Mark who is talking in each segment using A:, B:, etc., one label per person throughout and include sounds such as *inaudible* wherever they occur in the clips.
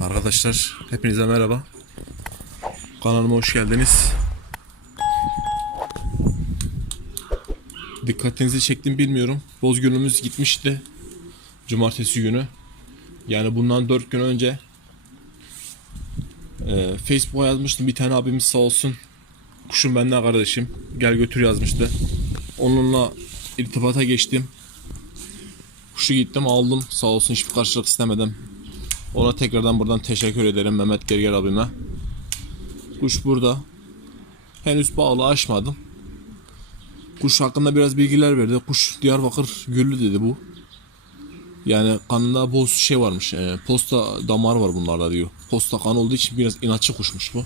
A: Arkadaşlar hepinize merhaba. Kanalıma hoş geldiniz. Dikkatinizi çektim bilmiyorum. Bozgülümüz gitmişti. Cumartesi günü. Yani bundan 4 gün önce e, Facebook'a yazmıştım. Bir tane abimiz sağ olsun. Kuşum benden kardeşim. Gel götür yazmıştı. Onunla irtibata geçtim. Kuşu gittim aldım. Sağ olsun hiçbir karşılık istemedim. Ona tekrardan buradan teşekkür ederim Mehmet Gerger abime. Kuş burada. Henüz bağlı açmadım. Kuş hakkında biraz bilgiler verdi. Kuş Diyarbakır güllü dedi bu. Yani kanında boz şey varmış. e, posta damar var bunlarda diyor. Posta kan olduğu için biraz inatçı kuşmuş bu.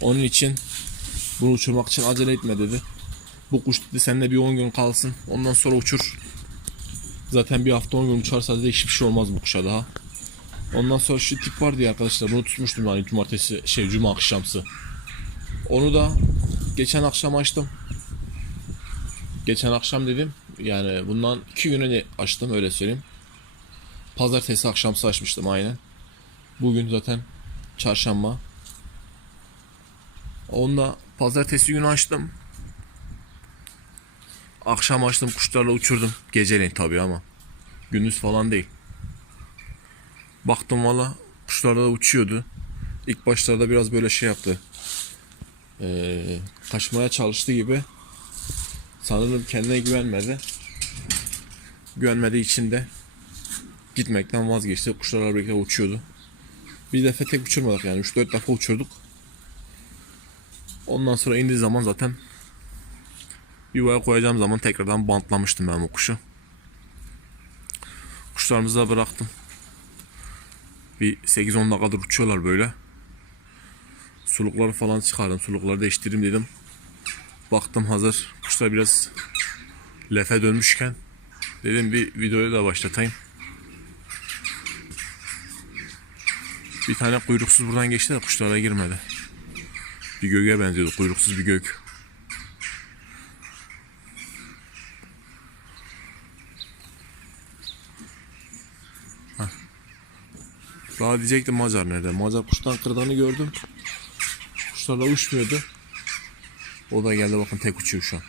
A: Onun için bunu uçurmak için acele etme dedi. Bu kuş dedi seninle bir 10 gün kalsın. Ondan sonra uçur. Zaten bir hafta 10 gün uçarsa dedi hiçbir şey olmaz bu kuşa daha. Ondan sonra şu tip var diye arkadaşlar bunu tutmuştum yani cumartesi şey cuma akşamsı. Onu da geçen akşam açtım. Geçen akşam dedim yani bundan iki gün önce açtım öyle söyleyeyim. Pazartesi akşamsı açmıştım aynen. Bugün zaten çarşamba. Onu da pazartesi günü açtım. Akşam açtım kuşlarla uçurdum. Geceleyin tabii ama. Gündüz falan değil. Baktım valla kuşlar da uçuyordu. İlk başlarda biraz böyle şey yaptı. Ee, kaçmaya çalıştı gibi. Sanırım kendine güvenmedi. Güvenmediği için de gitmekten vazgeçti. Kuşlarla birlikte uçuyordu. Bir defa tek uçurmadık yani 3-4 defa uçurduk. Ondan sonra indiği zaman zaten yuvaya koyacağım zaman tekrardan bantlamıştım ben bu kuşu. Kuşlarımızı da bıraktım. Bir 8-10 dakikadır uçuyorlar böyle. Sulukları falan çıkardım. Sulukları değiştireyim dedim. Baktım hazır. Kuşlar biraz lefe dönmüşken dedim bir videoyu da başlatayım. Bir tane kuyruksuz buradan geçti de kuşlara girmedi. Bir göğe benziyordu. Kuyruksuz bir gök. Daha diyecektim Macar nerede? Macar kuştan kırdığını gördüm. Kuşlarla uçmuyordu. O da geldi bakın tek uçuyor şu an.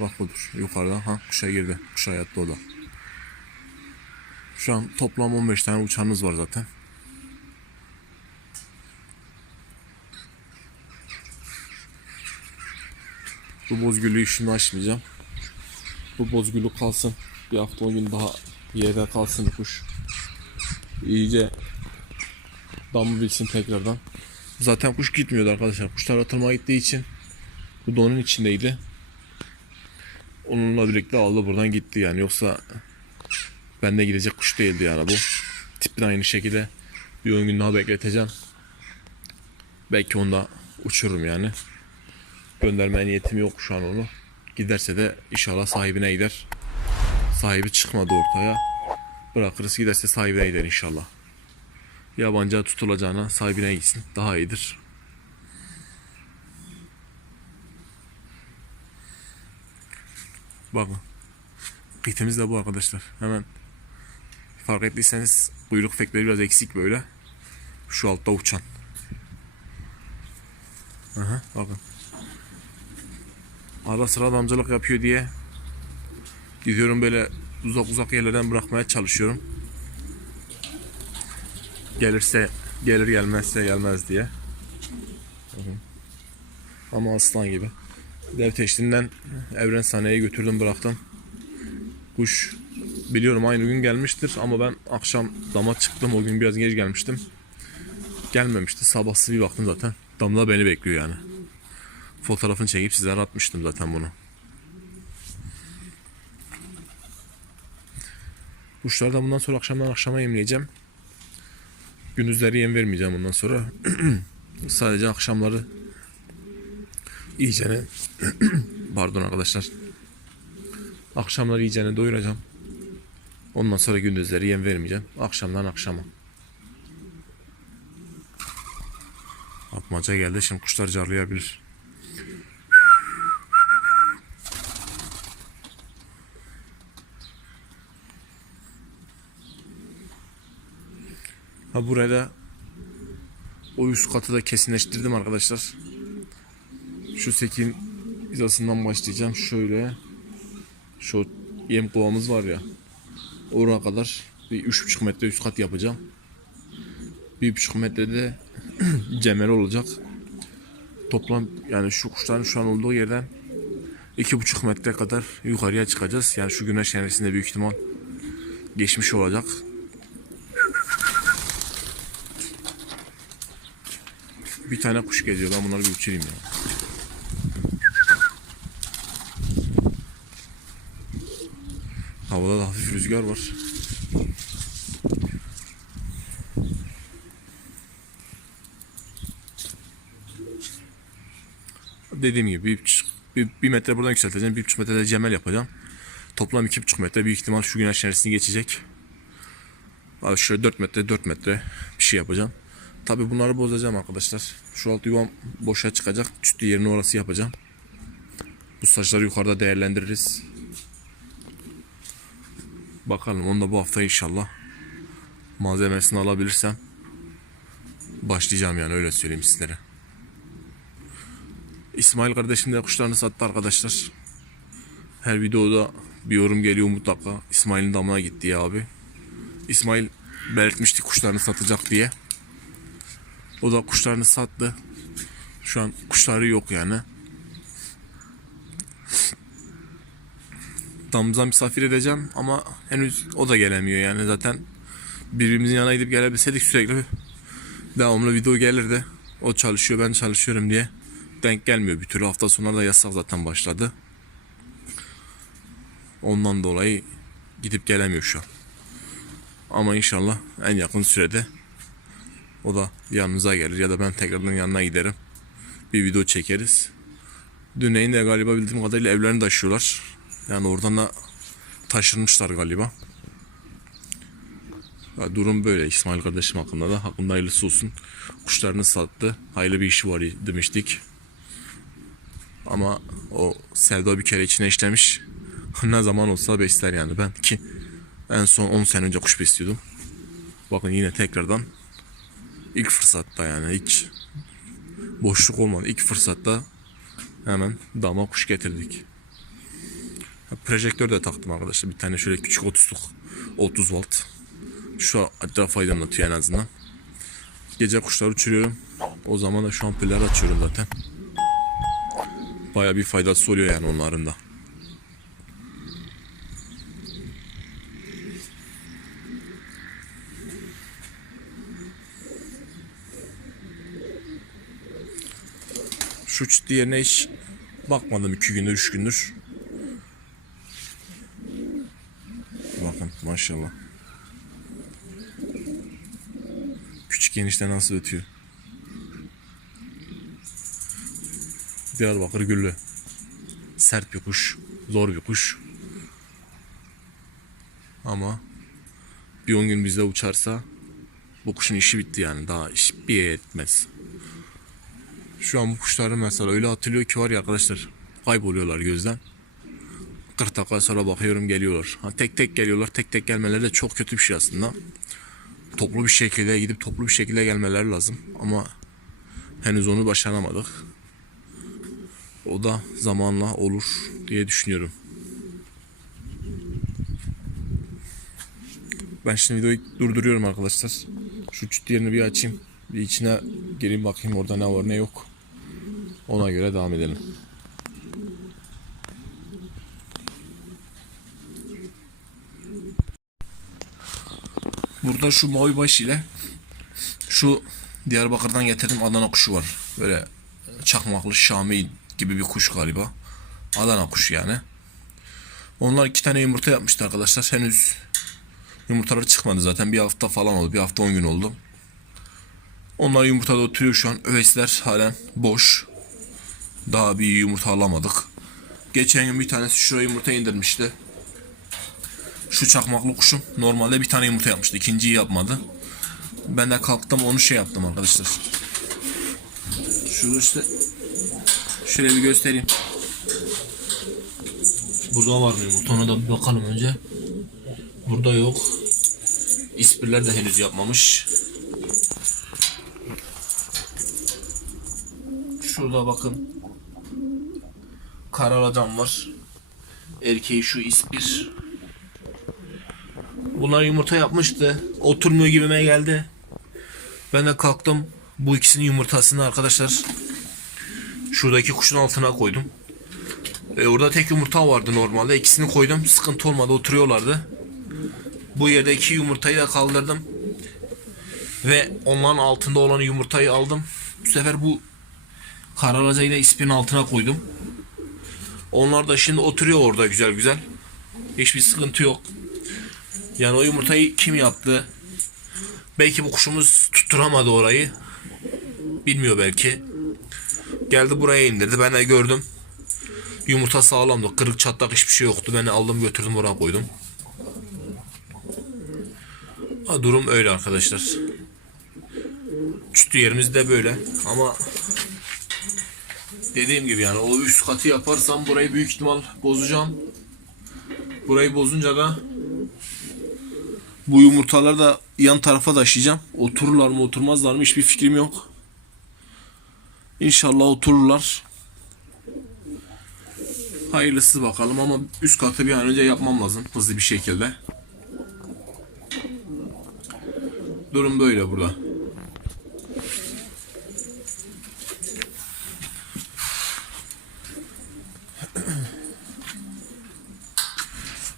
A: Bak budur yukarıdan ha kuşa girdi. Kuşa yattı o da. Şu an toplam 15 tane uçağınız var zaten. Bu bozgülü şimdi açmayacağım. Bu bozgülü kalsın. Bir hafta 10 gün daha yerde kalsın kuş. İyice damı bilsin tekrardan. Zaten kuş gitmiyordu arkadaşlar. Kuşlar atılmaya gittiği için bu da onun içindeydi. Onunla birlikte aldı buradan gitti yani. Yoksa bende gidecek kuş değildi yani bu. Tipin aynı şekilde bir 10 gün daha bekleteceğim. Belki onu da uçururum yani. Göndermeye niyetim yok şu an onu. Giderse de inşallah sahibine gider. Sahibi çıkmadı ortaya. Bırakırız giderse sahibine gider inşallah. Yabancıya tutulacağına sahibine gitsin. Daha iyidir. Bakın. Kıytemiz de bu arkadaşlar. Hemen fark ettiyseniz kuyruk fekleri biraz eksik böyle. Şu altta uçan. Aha, bakın. Ara sıra damcılık yapıyor diye gidiyorum böyle uzak uzak yerlerden bırakmaya çalışıyorum. Gelirse gelir gelmezse gelmez diye. Ama aslan gibi. Dev teştinden Evren Sane'ye götürdüm bıraktım. Kuş biliyorum aynı gün gelmiştir ama ben akşam dama çıktım o gün biraz geç gelmiştim. Gelmemişti. Sabahsı bir baktım zaten. Damla beni bekliyor yani. Fotoğrafını çekip sizlere atmıştım zaten bunu. Kuşları da bundan sonra akşamdan akşama yemleyeceğim. Gündüzleri yem vermeyeceğim bundan sonra. *clears throat* Sadece akşamları iyicene *clears throat* pardon arkadaşlar. Akşamları iyicene doyuracağım. Ondan sonra gündüzleri yem vermeyeceğim. Akşamdan akşama. Atmaca geldi. Şimdi kuşlar carlayabilir. Ha burada o üst katı da kesinleştirdim arkadaşlar. Şu sekin hizasından başlayacağım. Şöyle şu yem kovamız var ya. Oraya kadar bir 3,5 metre üst kat yapacağım. 1,5 metrede cemere olacak. Toplam yani şu kuşların şu an olduğu yerden 2,5 metre kadar yukarıya çıkacağız. Yani şu güneş enerjisinde büyük ihtimal geçmiş olacak. Bir tane kuş geziyor. Ben bunları bir uçurayım ya. Havada da hafif rüzgar var. Dediğim gibi bir, bir, bir metre buradan yükselteceğim. Bir buçuk metrede cemel yapacağım. Toplam iki buçuk metre büyük ihtimal şu güneş enerjisini geçecek. Abi şöyle 4 metre 4 metre bir şey yapacağım. Tabi bunları bozacağım arkadaşlar. Şu alt yuvam boşa çıkacak. Çütlü yerini orası yapacağım. Bu saçları yukarıda değerlendiririz. Bakalım onu da bu hafta inşallah malzemesini alabilirsem başlayacağım yani öyle söyleyeyim sizlere. İsmail kardeşim de kuşlarını sattı arkadaşlar. Her videoda bir yorum geliyor mutlaka. İsmail'in damına gitti ya abi. İsmail belirtmişti kuşlarını satacak diye. O da kuşlarını sattı. Şu an kuşları yok yani. Damıza misafir edeceğim ama henüz o da gelemiyor yani zaten birbirimizin yanına gidip gelebilseydik sürekli devamlı video gelirdi. O çalışıyor ben çalışıyorum diye denk gelmiyor bir türlü hafta sonları da yasak zaten başladı. Ondan dolayı gidip gelemiyor şu an. Ama inşallah en yakın sürede o da yanımıza gelir ya da ben tekrardan yanına giderim. Bir video çekeriz. Düneyin de galiba bildiğim kadarıyla evlerini taşıyorlar. Yani oradan da taşınmışlar galiba. Ya durum böyle İsmail kardeşim hakkında da. Hakkında hayırlısı olsun. Kuşlarını sattı. Hayırlı bir işi var demiştik. Ama o sevda bir kere içine işlemiş. *laughs* ne zaman olsa besler yani ben ki en son 10 sene önce kuş besliyordum. Bakın yine tekrardan ilk fırsatta yani hiç boşluk olmadı. İlk fırsatta hemen dama kuş getirdik. Projektör de taktım arkadaşlar. Bir tane şöyle küçük 30'luk 30 volt. Şu etrafı aydınlatıyor en azından. Gece kuşlar uçuruyorum. O zaman da şu ampuller açıyorum zaten. Baya bir faydası oluyor yani onların da. Şu çit yerine hiç bakmadım iki gündür, üç gündür. Bakın maşallah. Küçük enişte nasıl ötüyor. Diyarbakır güllü. Sert bir kuş. Zor bir kuş. Ama bir 10 gün bizde uçarsa bu kuşun işi bitti yani. Daha iş bir yere etmez. Şu an bu kuşları mesela öyle atılıyor ki var ya arkadaşlar kayboluyorlar gözden. 40 dakika sonra bakıyorum geliyorlar. Ha, tek tek geliyorlar. Tek tek gelmeleri de çok kötü bir şey aslında. Toplu bir şekilde gidip toplu bir şekilde gelmeleri lazım. Ama henüz onu başaramadık. O da zamanla olur diye düşünüyorum. Ben şimdi videoyu durduruyorum arkadaşlar. Şu çüt yerini bir açayım. Bir içine gireyim bakayım orada ne var ne yok. Ona göre devam edelim. Burada şu mavi baş ile şu Diyarbakır'dan getirdim Adana kuşu var. Böyle çakmaklı Şami gibi bir kuş galiba. Adana kuşu yani. Onlar iki tane yumurta yapmıştı arkadaşlar. Henüz yumurtaları çıkmadı zaten. Bir hafta falan oldu. Bir hafta on gün oldu. Onlar yumurtada oturuyor şu an. Öveçler halen boş. Daha bir yumurta alamadık. Geçen gün bir tanesi şuraya yumurta indirmişti. Şu çakmaklı kuşum normalde bir tane yumurta yapmıştı. İkinciyi yapmadı. Ben de kalktım onu şey yaptım arkadaşlar. Şurada işte şöyle bir göstereyim. Burada var mı yumurta? Ona da bir bakalım önce. Burada yok. İspirler de henüz yapmamış. Şurada bakın. Karalacan var. Erkeği şu ispir. Bunlar yumurta yapmıştı. Oturmuyor gibime geldi. Ben de kalktım. Bu ikisinin yumurtasını arkadaşlar şuradaki kuşun altına koydum. E, orada tek yumurta vardı normalde. İkisini koydum. Sıkıntı olmadı. Oturuyorlardı. Bu yerdeki yumurtayı da kaldırdım. Ve onların altında olan yumurtayı aldım. Bu sefer bu karalacayı da ispin altına koydum. Onlar da şimdi oturuyor orada güzel güzel. Hiçbir sıkıntı yok. Yani o yumurtayı kim yaptı? Belki bu kuşumuz tutturamadı orayı. Bilmiyor belki. Geldi buraya indirdi. Ben de gördüm. Yumurta sağlamdı. Kırık çatlak hiçbir şey yoktu. Ben aldım götürdüm oraya koydum. Ha, durum öyle arkadaşlar. Çütü yerimiz de böyle. Ama dediğim gibi yani o üst katı yaparsam burayı büyük ihtimal bozacağım. Burayı bozunca da bu yumurtaları da yan tarafa taşıyacağım. Otururlar mı oturmazlar mı hiçbir fikrim yok. İnşallah otururlar. Hayırlısı bakalım ama üst katı bir an önce yapmam lazım hızlı bir şekilde. Durum böyle burada.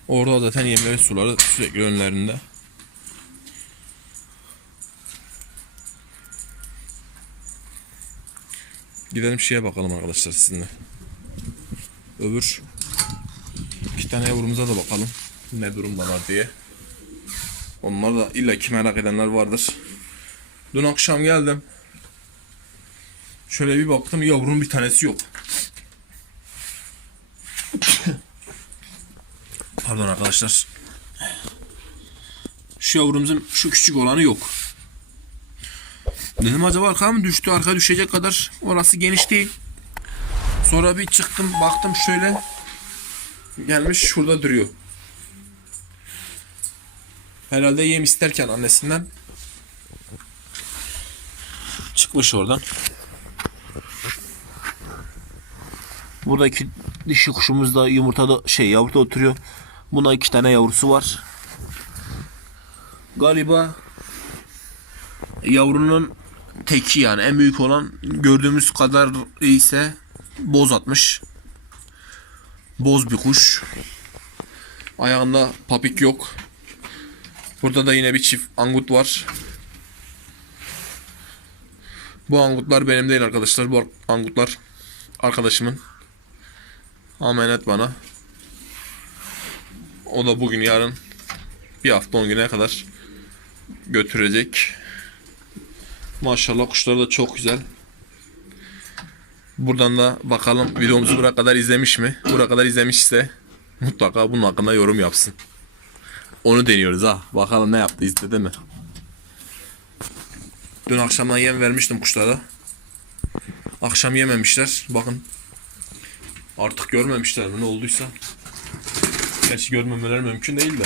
A: Orada zaten yemleri suları sürekli önlerinde. Gidelim şeye bakalım arkadaşlar sizinle. Öbür iki tane yavrumuza da bakalım. Ne durumdalar diye. Onlar da illa ki merak edenler vardır. Dün akşam geldim. Şöyle bir baktım yavrunun bir tanesi yok. Pardon arkadaşlar. Şu yavrumuzun şu küçük olanı yok. Dedim acaba arka mı düştü? Arka düşecek kadar orası geniş değil. Sonra bir çıktım baktım şöyle gelmiş şurada duruyor. Herhalde yem isterken annesinden çıkmış oradan. Buradaki dişi kuşumuz da yumurtada şey yavruda oturuyor. Buna iki tane yavrusu var. Galiba yavrunun teki yani en büyük olan gördüğümüz kadar ise boz atmış. Boz bir kuş. Ayağında papik yok. Burada da yine bir çift angut var. Bu angutlar benim değil arkadaşlar. Bu angutlar arkadaşımın. Amenet bana. O da bugün yarın bir hafta on güne kadar götürecek. Maşallah kuşları da çok güzel. Buradan da bakalım videomuzu buraya kadar izlemiş mi? Buraya kadar izlemişse mutlaka bunun hakkında yorum yapsın. Onu deniyoruz ha. Bakalım ne yaptı izledi mi? Dün akşamdan yem vermiştim kuşlara. Akşam yememişler. Bakın. Artık görmemişler mi ne olduysa. Gerçi görmemeleri mümkün değil de.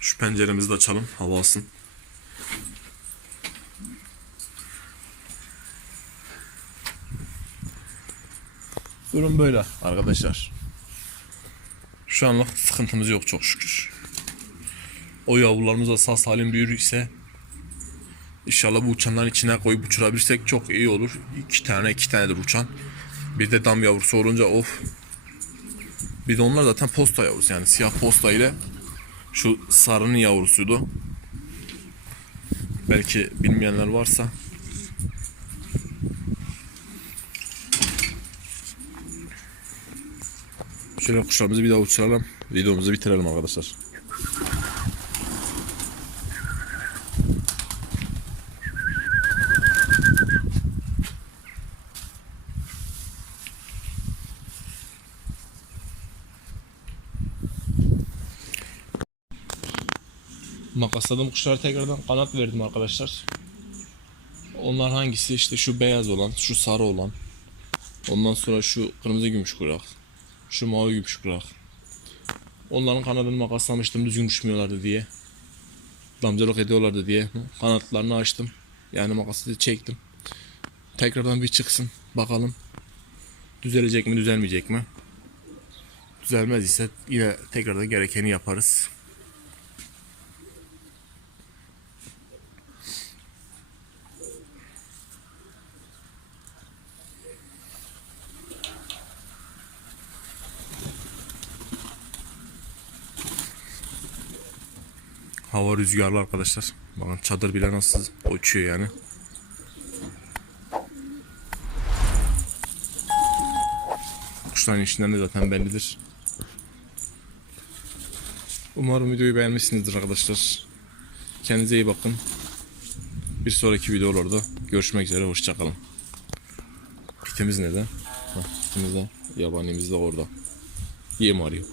A: Şu penceremizi de açalım. Hava alsın. Durum böyle arkadaşlar. Şu anlık sıkıntımız yok çok şükür. O yavrularımız da sağ salim büyürse İnşallah bu uçanların içine koyup uçurabilirsek çok iyi olur. İki tane iki tanedir uçan. Bir de dam yavrusu olunca of. Bir de onlar zaten posta yavrusu yani siyah posta ile şu sarının yavrusuydu. Belki bilmeyenler varsa. Şöyle kuşlarımızı bir daha uçuralım. Videomuzu bitirelim arkadaşlar. Makasladım kuşlara tekrardan kanat verdim arkadaşlar. Onlar hangisi işte şu beyaz olan, şu sarı olan. Ondan sonra şu kırmızı gümüş kurak. Şu mavi gümüş kurak. Onların kanadını makaslamıştım düzgün uçmuyorlardı diye. damcılık ediyorlardı diye kanatlarını açtım. Yani makası çektim. Tekrardan bir çıksın bakalım. Düzelecek mi düzelmeyecek mi? Düzelmez ise yine tekrardan gerekeni yaparız. Hava rüzgarlı arkadaşlar. Bakın çadır bile nasıl uçuyor yani. Kuşların işinden de zaten bellidir. Umarım videoyu beğenmişsinizdir arkadaşlar. Kendinize iyi bakın. Bir sonraki videolarda görüşmek üzere. Hoşçakalın. Pitimiz neden? Heh, pitimiz de yabanimiz de orada. Yem arıyor.